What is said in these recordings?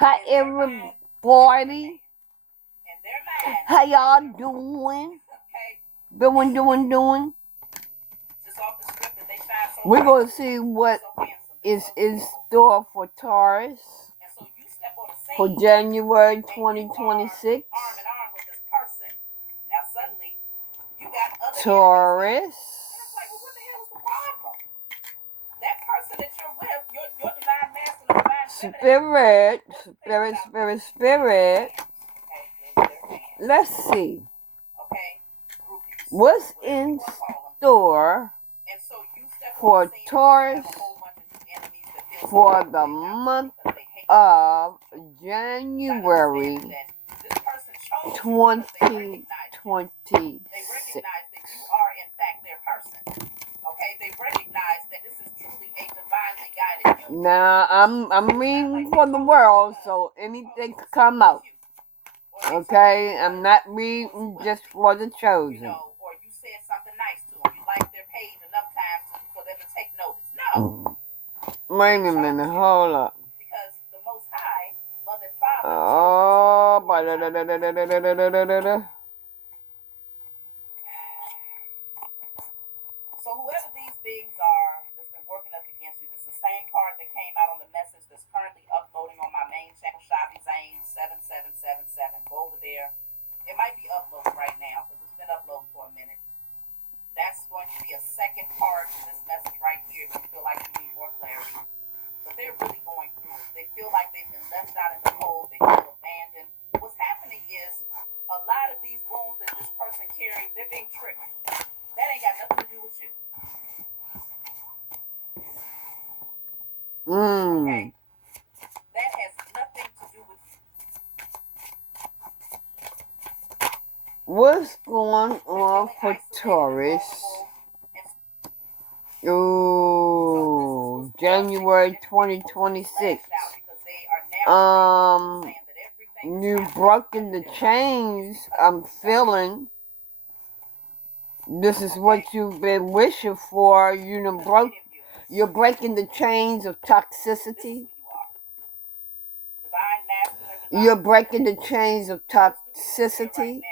Hi everybody. How y'all doing? Doing. We're gonna see what is in store for Taurus for January 2026. Taurus. Spirit. Let's see what's in store for Taurus for the month of January 2026. Now I'm reading for the world, so anything could come out. Okay, I'm not reading just for the chosen. Or you said something nice to them. You liked their page enough times for them to take notice. No. Wait a minute, hold up. Because the Most High, Mother and Father. Oh, so whoever these beings are that's been working up against you, this is the same card that came out on the message that's currently uploading on my main channel, Shabby Zane 7777. Go over there. It might be uploaded right now because it's been uploaded for a minute. That's going to be a second part to this message right here if you feel like you need more clarity. But they're really going through it. They feel like they've been left out in the cold. They feel abandoned. What's happening is a lot of these wounds that this person carries, they're being triggered. That ain't got nothing to do with you. Okay? That has nothing to do with you. What's going on for Taurus? Ooh, January 2026. You've broken the chains I'm feeling. This is what you've been wishing for. You're breaking the chains of toxicity. You're breaking the chains of toxicity.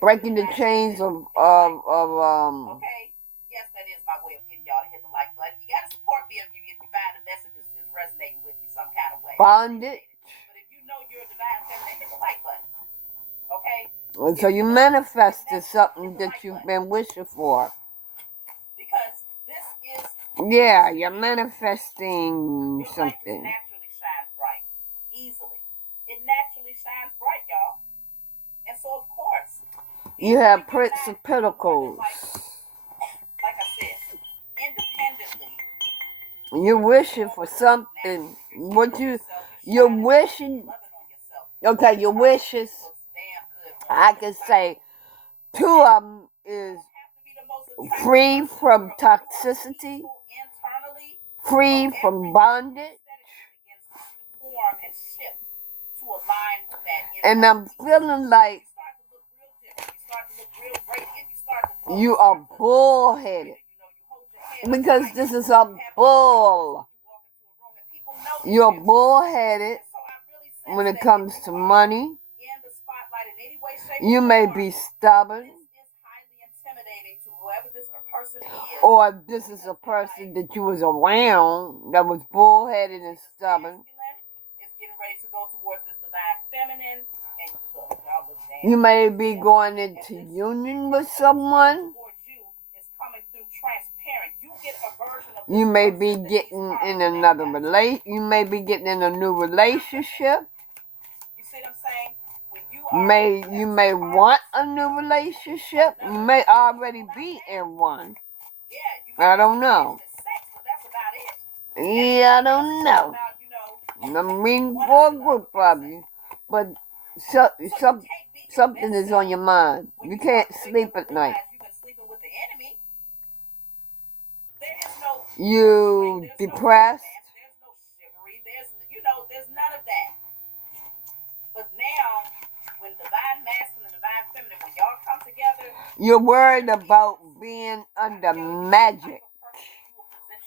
Breaking the chains of Okay. Yes, that is my way of getting y'all to hit the like button. You gotta support me if you find the message is resonating with you some kind of way. Bondage. But if you know you're a divine feminine, hit the like button. Okay? And so you manifested something that you've been wishing for. Because this is... Yeah, you're manifesting something. Your light just naturally shines bright. Easily. It naturally shines bright, y'all. And so, of course... You have Prince of Pentacles. Like I said, independently. You're wishing for something. You're wishing... Okay, your wishes... I can say 2 of them is free from toxicity, free from bondage, and I'm feeling like you are bullheaded because this is a bull. You're bullheaded when it comes to money. You may be stubborn, or this is a person that you was around that was bullheaded and stubborn. You may be going into union with someone. You may be getting in another You may be getting in a new relationship. You see what I'm saying? You may want a new relationship. You may already be in one. I don't know. Yeah, I don't know. I'm reading for a group of you, but something is on your mind. You can't sleep at night. You depressed. There's none of that. But now, when divine masculine and divine feminine, when y'all come together, you're worried about being under magic.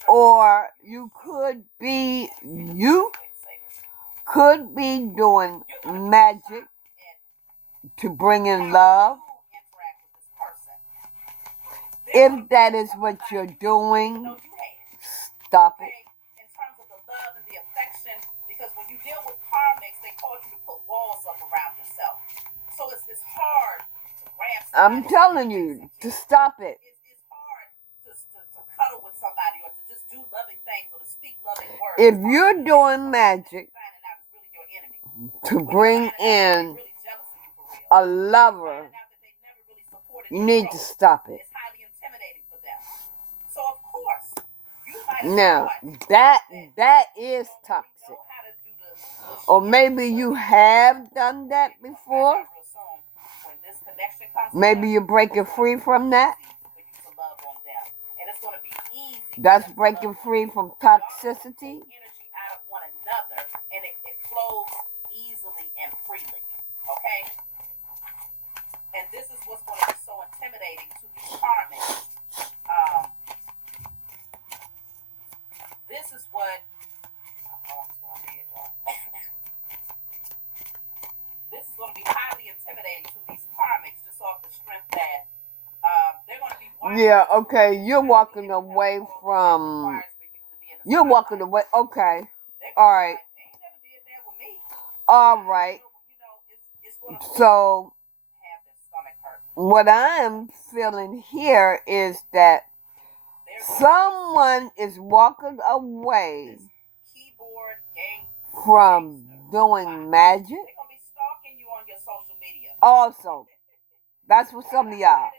Or you could be doing magic to bring in love. If that is what you're doing, stop it. In terms of the love and the affection, because when you deal with karmics, they cause you to put walls up around yourself. So it's hard to grab somebody. I'm telling you to stop it. It's hard to cuddle with somebody or to just do loving things or to speak loving words. If you're doing magic to bring in a lover, you need to stop it. It's highly intimidating for them. So of course, you might now that is toxic. Or maybe you have done that before. Maybe you're breaking free from that. That's breaking free from toxicity. Energy out of one another, and it flows easily and freely. Okay? And this is what's going to be so intimidating to these karmics. This is what this is going to be highly intimidating to these karmics, just off the strength that they're going to be watching. Yeah, okay, you're walking away from. You're walking away. Okay, all right. All right. So what I'm feeling here is that someone is walking away from doing magic. Also, that's what some of y'all.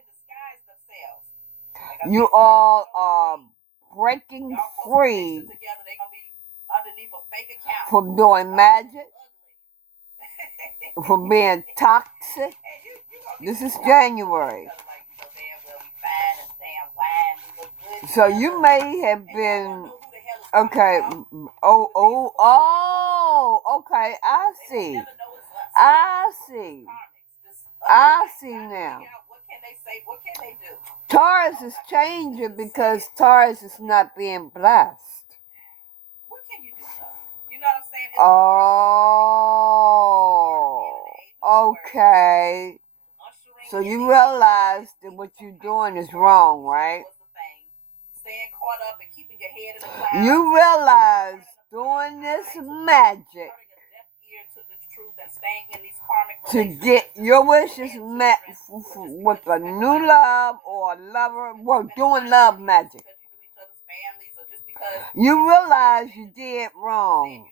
You all are breaking free from doing magic, from being toxic. This is January. So you may have been, okay, okay, I see now. What can they do? Taurus is changing because Taurus is not being blessed. What can you do though? You know what I'm saying? Oh, okay. So you realize that what you're doing is wrong, right? Staying caught up and keeping your head in the clouds. You realize doing this magic to get your wishes met with a new love or a lover. Well, doing love magic. You realize you did wrong.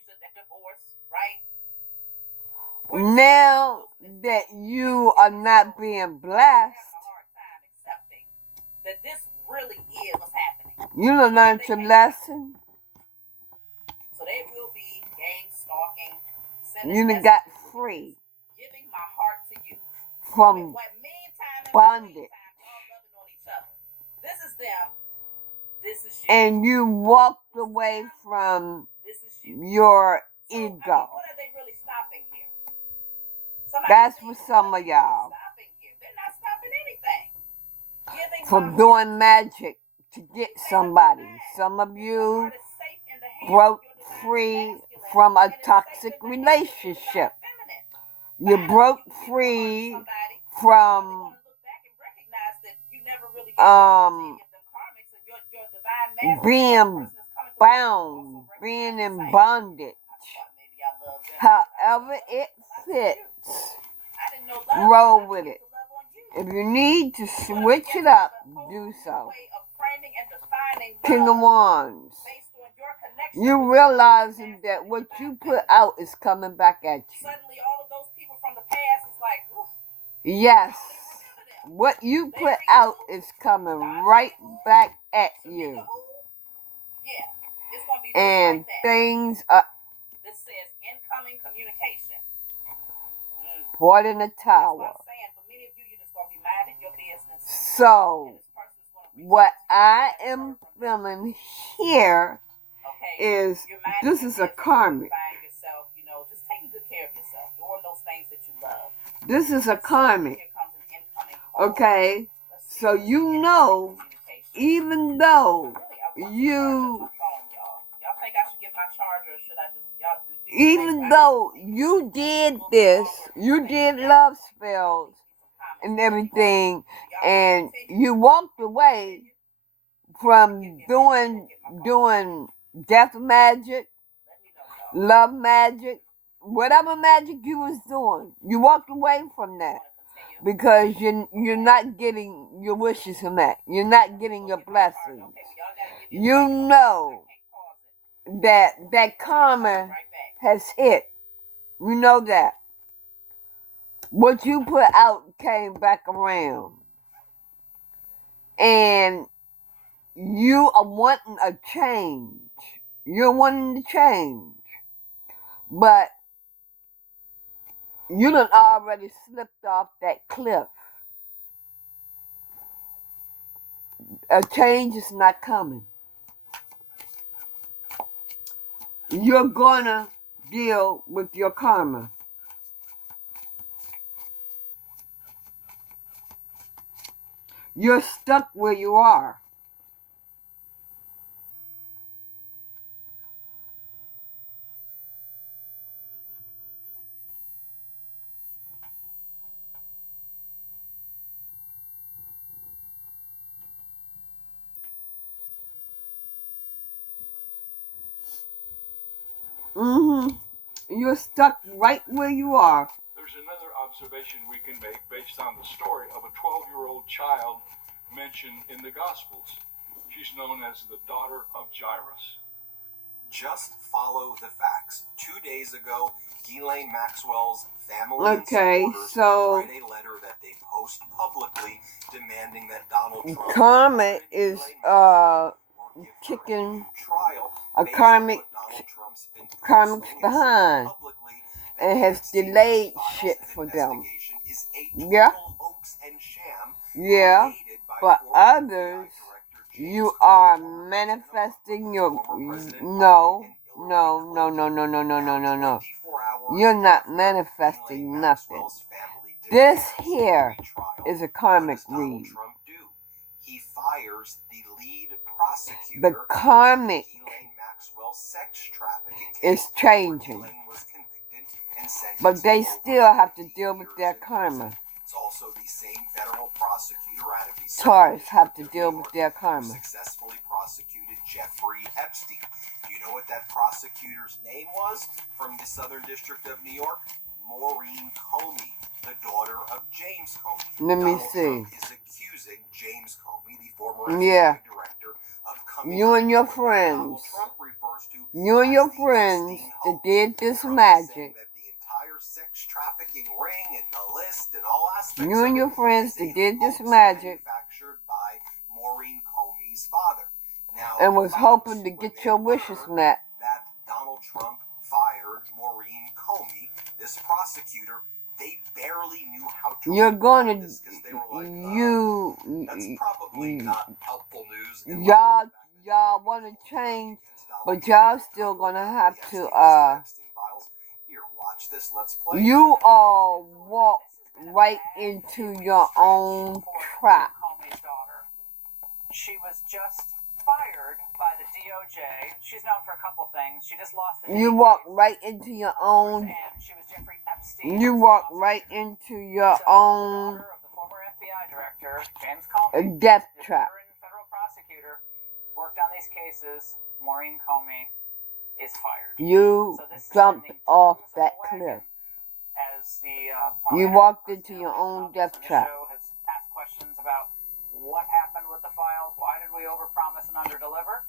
Now that you are not being blessed, that this really is what's happening. You learned your lesson. So they will be gang stalking. You done got free. Giving my heart to you. From bondage. This is them. This is you. And you walked away from your ego. What are they really stopping here? That's for some of y'all. They're not stopping anything. From doing magic to get somebody. Some of you broke free from a toxic relationship. You broke free from being bound, being in bondage. However it fits, roll with it. If you need to switch it up, do so. King of Wands. You realizing that what you put out is coming back at you. Suddenly all of those people from the past is like, oof. Yes. What you put out is coming right back at you. Yeah. It's gonna be and like that. Things are. This says incoming communication. Port in the tower. That's what I'm saying. For many of you, you're just gonna be minding your business. So, what I am feeling here is this is a karmic. Yourself, you know, just taking good care of yourself, doing those things that you love. This is a karmic. Okay, so you know, even though you, Y'all think I should get my charger, or should I just, y'all do even though you did this, you did love spells and everything, and you walked away from doing death magic, love magic, whatever magic you was doing, you walked away from that because you're not getting your wishes met. You're not getting your blessings. You know that karma has hit. You know that. What you put out came back around. And you are wanting a change. You're wanting to change. But you done already slipped off that cliff. A change is not coming. You're gonna deal with your karma. You're stuck where you are. You're stuck right where you are. There's another observation we can make based on the story of a 12-year-old child mentioned in the Gospels. She's known as the daughter of Jairus. Just follow the facts. 2 days ago, Ghislaine Maxwell's family and supporters write a letter that they post publicly demanding that Donald Trump karma is kicking a karmic behind and has delayed shit for them. Yeah. Yeah. For others, you are manifesting your no. You're not manifesting nothing. This here is a karmic read. He fires the lead prosecutor. The karmic sex trafficking is changing, but they still have to deal with their karma. It's also the same federal prosecutor out of the Taurus have to deal with their karma. Successfully prosecuted Jeffrey Epstein. Do you know what that prosecutor's name was from the Southern District of New York? Maureen Comey, the daughter of James Comey. Let me see. Trump is accusing James Comey, the former FBI director, of coming you and your friends. You and your friends that did this magic. Sex trafficking ring and the list and all aspects. You and your friends that did this magic manufactured by Maureen Comey's father. Now, and was hoping to get your wishes met. That Donald Trump fired Maureen Comey, this prosecutor. They barely knew how to. You're going to this they were like, that's probably not helpful news. Y'all want to change, but y'all still gonna have to Watch this. Let's play. You all walk right into your own trap. She was just fired by the DOJ. She's known for a couple things. She just lost the You walk right into your own. And she was Jeffrey Epstein. You walk right into your own. The daughter of the former FBI director, James Comey, death trap. Federal prosecutor worked on these cases. Maureen Comey is fired. You jumped off that cliff. As the you walked into your own death trap. Has asked questions about what happened with the files. Why did we overpromise and underdeliver?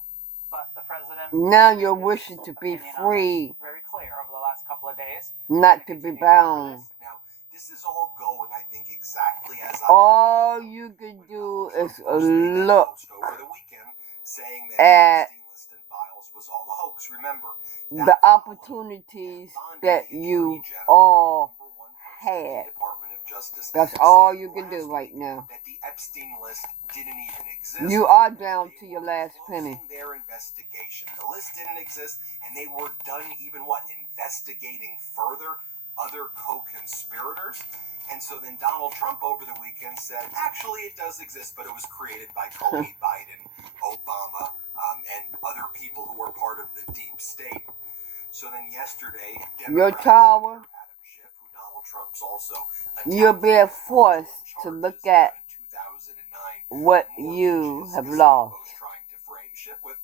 But the president now you're wishing to be free. Very clear over the last couple of days. Not to be bound. Now this is all going, I think, exactly as all you can do is look over the weekend, saying that at was all a hoax. Remember, the opportunities that you all had. That's all you can do right now. That the Epstein list didn't even exist. You are down to your last penny. Their investigation. The list didn't exist, and they were done even investigating further other co-conspirators. And so then Donald Trump over the weekend said, actually, it does exist, but it was created by Comey, Biden, Obama, So then yesterday, your Democratic tower, Senator Adam Schiff, who Donald Trump's also you're attacked being for forced to charges look at in 2009 what you mortgages have Gestapo's lost. trying to frame Schiff with.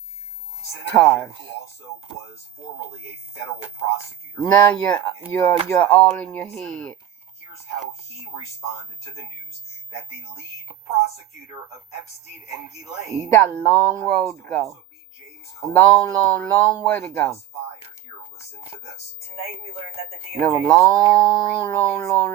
Senator Taurus. Schiff, who also was formerly a federal prosecutor. Now you're all in your head. Here's how he responded to the news that the lead prosecutor of Epstein and Ghislaine, You got a long road to go. A long way to go. Here, listen to this. Tonight we learned that the DOJ You have a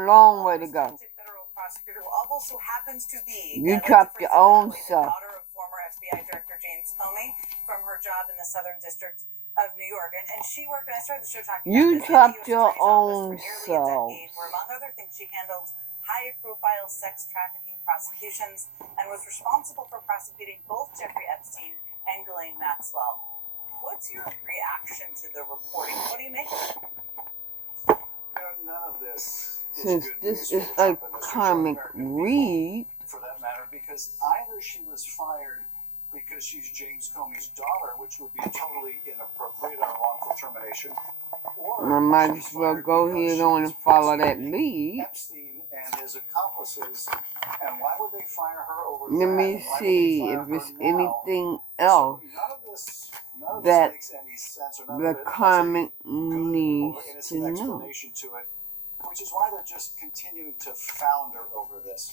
long way to go. federal prosecutor who also happens to be You trapped your own self. daughter of former FBI Director James Comey from her job in the Southern District of New York, and she worked. I started the show talking You about trapped this, your for own nearly a self. decade, where among other things she handled high-profile sex trafficking prosecutions and was responsible for prosecuting both Jeffrey Epstein and Ghislaine Maxwell. What's your reaction to the reporting? What do you make of it? None of this Since good this news is for a the Trump administration or karmic American people, read, for that matter, because either she was fired because she's James Comey's daughter, which would be totally inappropriate on a wrongful termination, or I might she's as well fired go because ahead she on was and follow that prosecuting lead. Epstein and his accomplices. And why would they fire her over Let that? me And why would they see fire if her it's now? anything So else none of that this makes any sense, or none the of it has a karmic good needs or to innocent know. explanation to it, which is why they're just continuing to founder over this.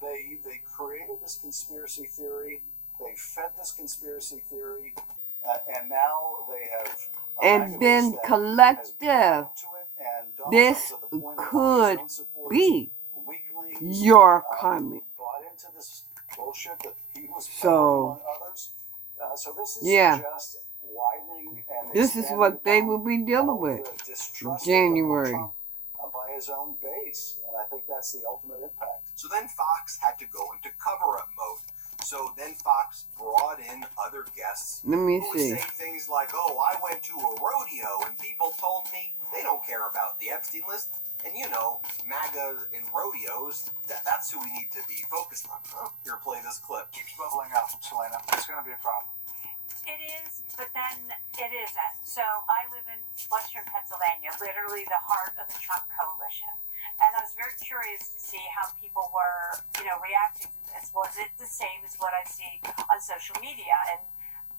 They created this conspiracy theory, they fed this conspiracy theory, and now they have And then collective, this could be your karmic. bought into this bullshit that he was So, among others. So this is yeah. just widening and This is what they will be dealing all with. the distrust January. of Donald Trump, by his own base, and I think that's the ultimate impact. So then Fox had to go into cover-up mode. So then Fox brought in other guests Let me who would see. say things like, "Oh, I went to a rodeo and people told me they don't care about the Epstein list." And you know, MAGA and rodeos, that's who we need to be focused on. Huh? Here, play this clip. Keeps bubbling up, Selena. It's going to be a problem. It is, but then it isn't. So I live in Western Pennsylvania, literally the heart of the Trump coalition. And I was very curious to see how people were, reacting to this. Was it the same as what I see on social media? And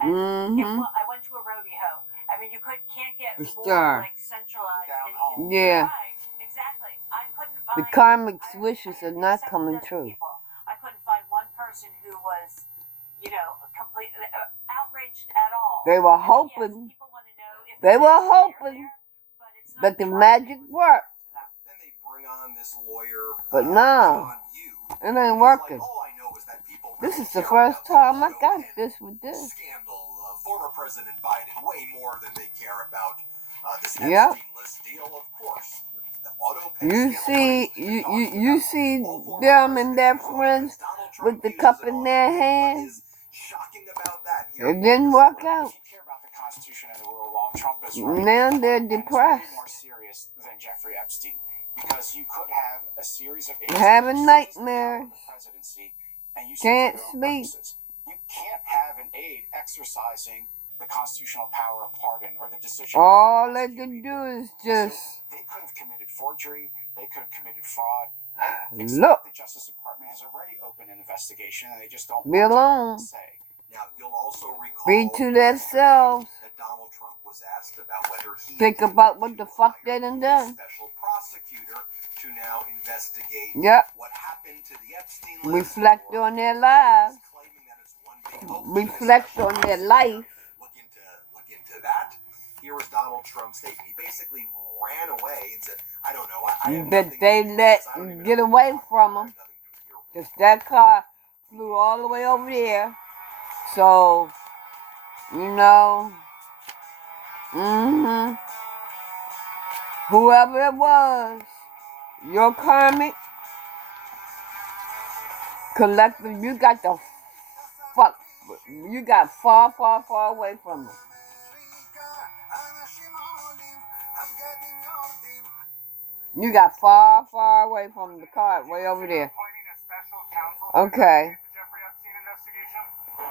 I went to a rodeo. I mean, you can't get more centralized. Down home. Yeah. Right, exactly. I couldn't find The karmic wishes are not coming true. I couldn't find one person who was, completely outraged at all. They were Yes, hoping. people want to know if They were they're hoping there, but it's not that the true. magic worked. Then they bring on this lawyer, But no, John Yoo. it ain't working. Like, all I know is that people This really is the care first about the time I auto got pen this with this. scandal. Former President Biden, way more than they care about this Yep. Epstein list deal, of course. The auto pen You scandal, see, what have we been talking you about? see All former them and their presidents, friends Donald Trump with the uses cup an in auto their pen. hand. What is shocking about that? Here, It didn't work out. If you care about the Constitution and the rule of law, Trump is right. Now they're And it's way depressed. more serious than Jeffrey Epstein, because you could have a series of Having nightmares. presidency, and you Can't serve your own sleep. purposes. You can't have an aide exercising the constitutional power of pardon or the decision. All they can do is just They could have committed forgery. They could have committed fraud. look, The Justice Department has already opened an investigation, and they just don't be want alone, to say. Now, you'll also recall be to themselves, that Donald Trump was asked about whether he think about what the fuck they done done. special prosecutor to now investigate Yep, what happened to the Epstein list. reflect on their lives, He's claiming that it's one big hoax. reflect on their life. Look into that. Here was Donald Trump's statement. He basically ran away and said, "I don't know. I have But nothing they to do with let this. I don't even get know away what from I have them. nothing to do with Cause that car flew all the way over there. So, whoever it was, your karmic collective, you got the fuck, you got far, far, far away from it. You got far, far away from the car, way over there. Okay.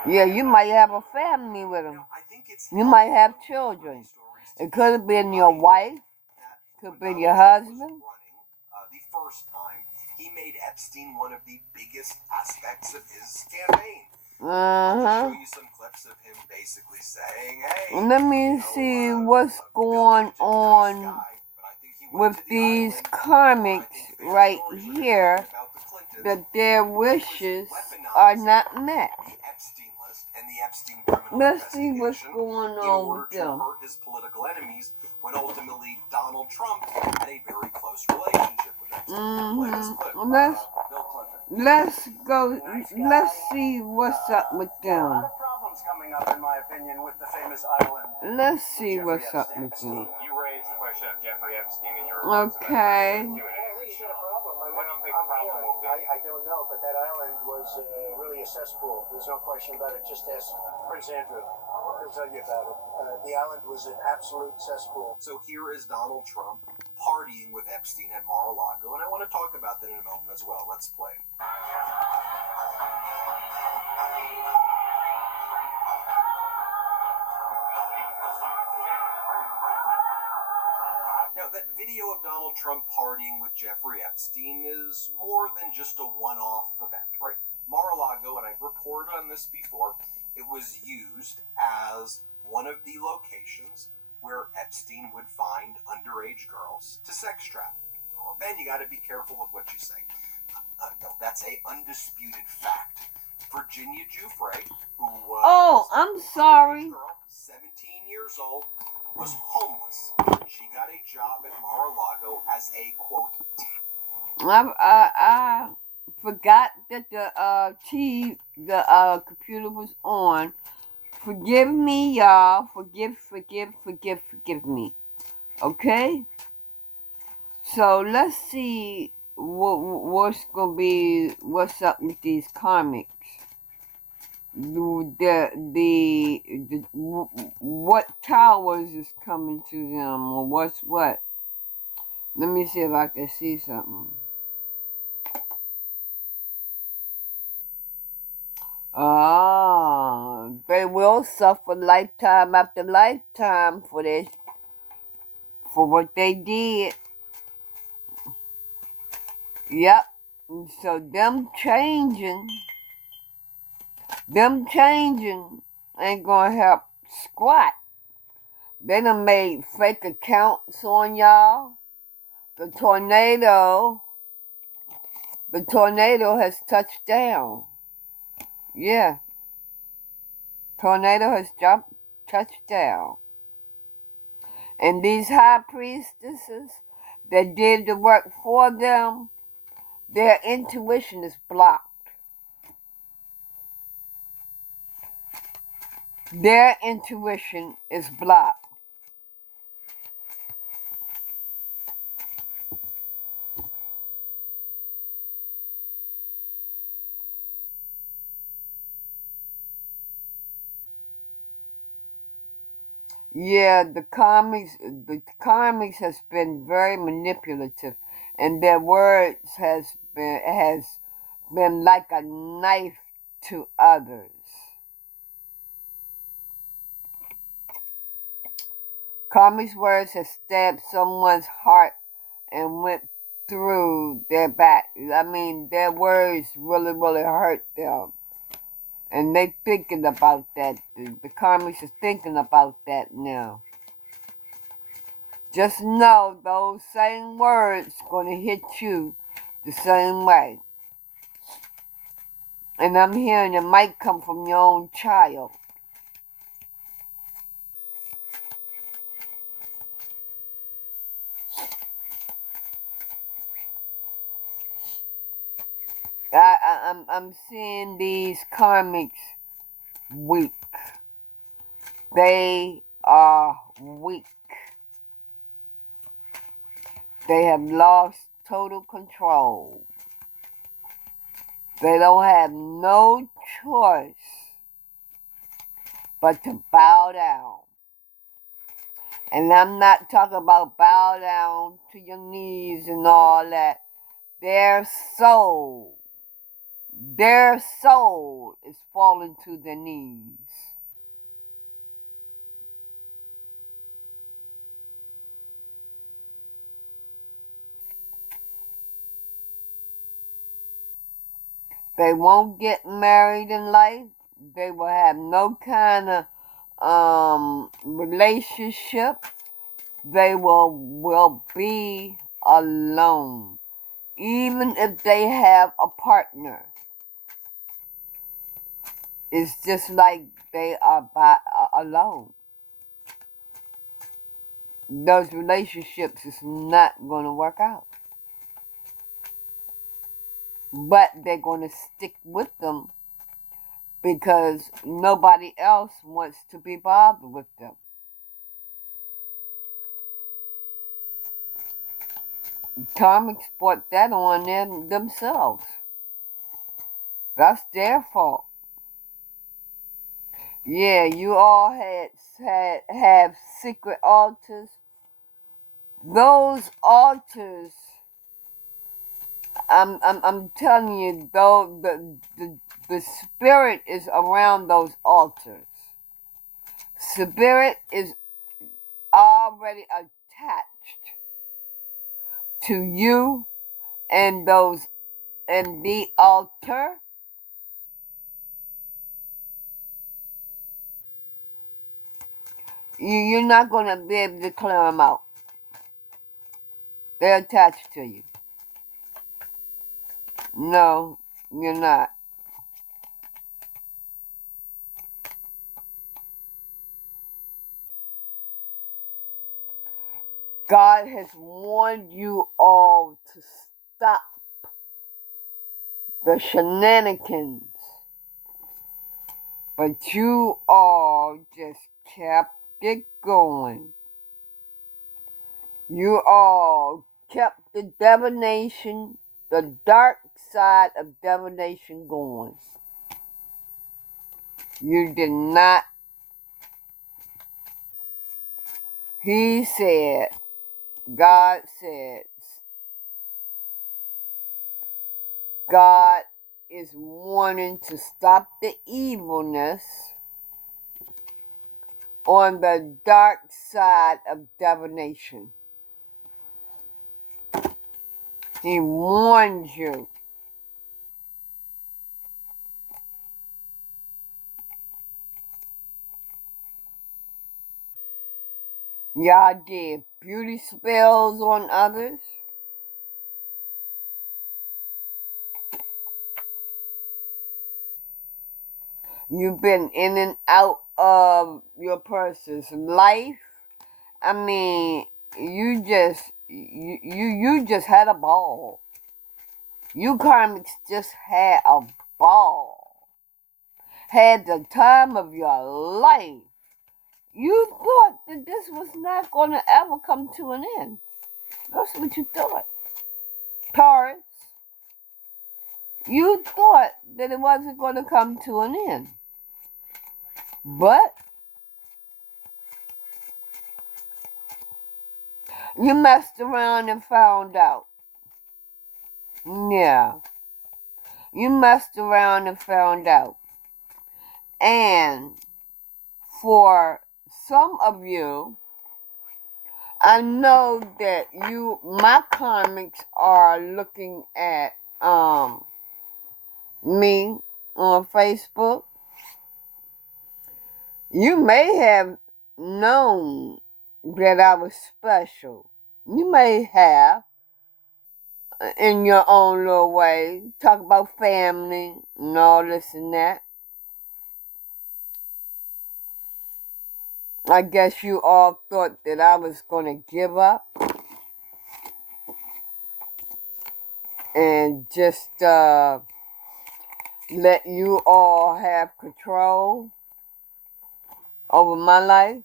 Yeah, you might have a family with him. I think it's You might have children. It could have been your wife. Could be your husband. The first time, he made Epstein one of the biggest aspects of his campaign. I'll show you some clips of him basically saying, hey, let me see what's going on with these karmics right here, that their wishes are not met. Let's see what's going on with them. Hurt his political enemies, when ultimately Donald Trump had a very close relationship with Epstein. Let's go. Let's see what's up with them. A lot of problems coming up, in my opinion, with the famous island. Let's see what's up with them. You raised the question of Jeffrey Epstein in your okay. I don't know, but that island was really a cesspool. There's no question about it. Just ask Prince Andrew. He'll tell you about it. The island was an absolute cesspool. So here is Donald Trump partying with Epstein at Mar-a-Lago, and I want to talk about that in a moment as well. Let's play. Now, that video of Donald Trump partying with Jeffrey Epstein is more than just a one-off event, right? Mar-a-Lago, and I've reported on this before, it was used as one of the locations where Epstein would find underage girls to sex traffic. Well, Ben, you got to be careful with what you say. No, that's a undisputed fact. Virginia Giuffre, who was I'm sorry. Girl, 17 years old, was homeless. She got a job at Mar-a-Lago as a, quote, I forgot that the computer was on. Forgive me, y'all. Forgive me. Okay? So let's see what's up with these karmics. What towers is coming to them, or what's what? Let me see if I can see something. They will suffer lifetime after lifetime for this, for what they did. Yep. So them changing ain't gonna help squat. They done made fake accounts on y'all. The tornado has touched down. Yeah. Tornado has touched down. And these high priestesses that did the work for them, their intuition is blocked. Their intuition is blocked. Yeah, the karmics has been very manipulative, and their words has been like a knife to others. Karmics' words has stabbed someone's heart and went through their back. I mean, their words really, really hurt them. And they thinking about that. The karmics is thinking about that now. Just know those same words gonna hit you the same way. And I'm hearing it might come from your own child. I'm seeing these karmics weak. They are weak. They have lost total control. They don't have no choice but to bow down. And I'm not talking about bow down to your knees and all that. Their soul is falling to their knees. They won't get married in life. They will have no kind of relationship. They will be alone. Even if they have a partner. It's just like they are alone. Those relationships is not going to work out. But they're going to stick with them because nobody else wants to be bothered with them. Karmics brought that on themselves. That's their fault. Yeah, you all have secret altars. Those altars, I'm telling you, though, the spirit is around those altars. Spirit is already attached to you and the altar. You're not going to be able to clear them out. They're attached to you. No, you're not. God has warned you all to stop the shenanigans. But you all just kept it going. You all kept the divination, the dark side of divination going. You did not. He said, God said, God is wanting to stop the evilness on the dark side of divination. He warned you. Y'all did beauty spells on others. You've been in and out of your person's life. I mean, you just had a ball. You karmics just had a ball. Had the time of your life. You thought that this was not going to ever come to an end. That's what you thought. Taurus. You thought that it wasn't going to come to an end. But you messed around and found out. Yeah. You messed around and found out. And for some of you, I know that my karmics are looking at me on Facebook. You may have known that I was special. You may have, in your own little way, talk about family and all this and that. I guess you all thought that I was going to give up and just let you all have control over my life.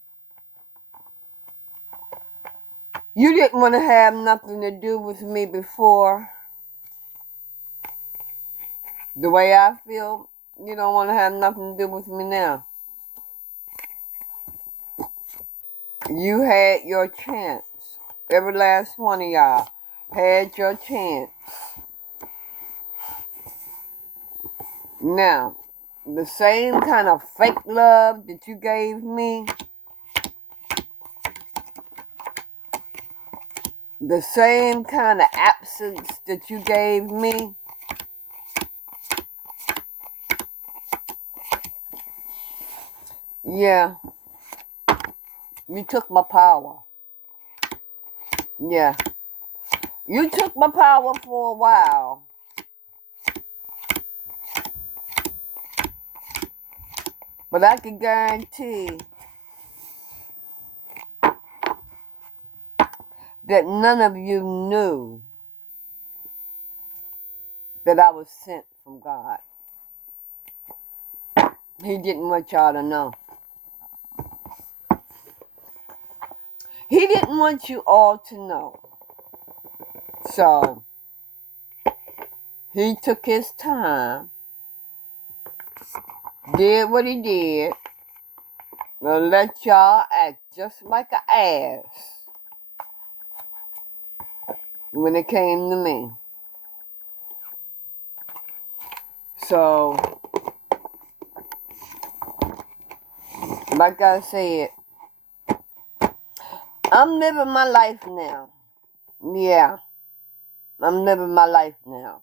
You didn't want to have nothing to do with me before. The way I feel, you don't want to have nothing to do with me now. You had your chance. Every last one of y'all had your chance. Now, the same kind of fake love that you gave me, the same kind of absence that you gave me, Yeah. You took my power. Yeah. You took my power for a while. But I can guarantee that none of you knew that I was sent from God. He didn't want y'all to know. He didn't want you all to know. So, he took his time, did what he did, and let y'all act just like an ass when it came to me. So, like I said, I'm living my life now. Yeah, I'm living my life now.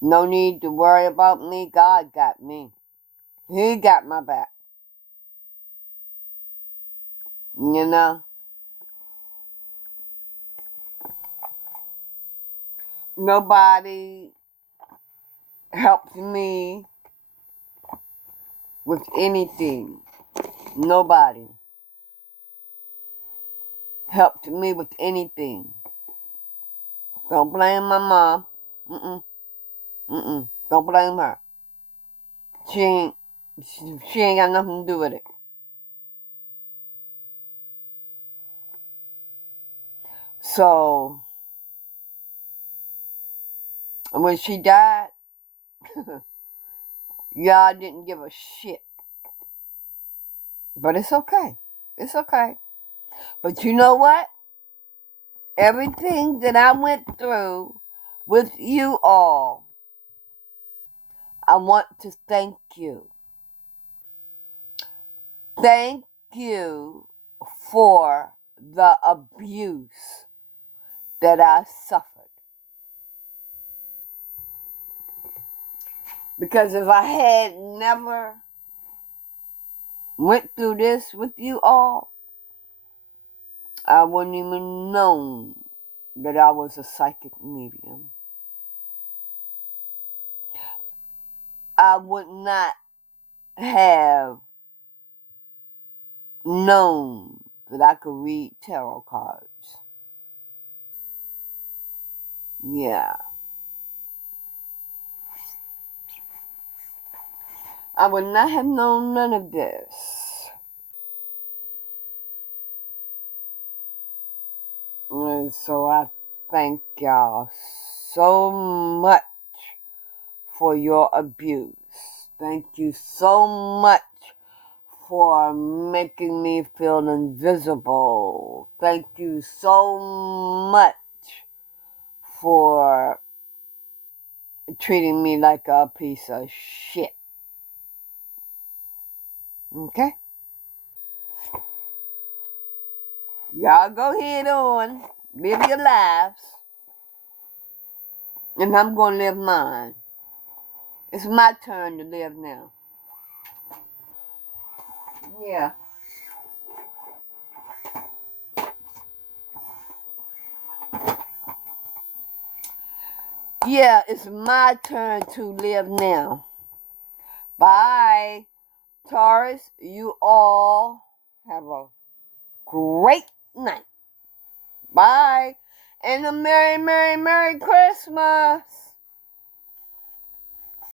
No need to worry about me. God got me. He got my back. You know? Nobody helped me with anything. Nobody helped me with anything. Don't blame my mom. Don't blame her. She ain't got nothing to do with it. So, when she died, y'all didn't give a shit. But it's okay. It's okay. But you know what? Everything that I went through with you all, I want to thank you. Thank you for the abuse that I suffered. Because if I had never went through this with you all, I wouldn't even known that I was a psychic medium. I would not have known that I could read tarot cards. Yeah. I would not have known none of this. And so I thank y'all so much for your abuse. Thank you so much for making me feel invisible. Thank you so much for treating me like a piece of shit. Okay? Y'all go ahead on. Live your lives. And I'm going to live mine. It's my turn to live now. Yeah. Yeah, it's my turn to live now. Bye. Taurus, you all have a great night. Bye. And a Merry, Merry, Merry Christmas.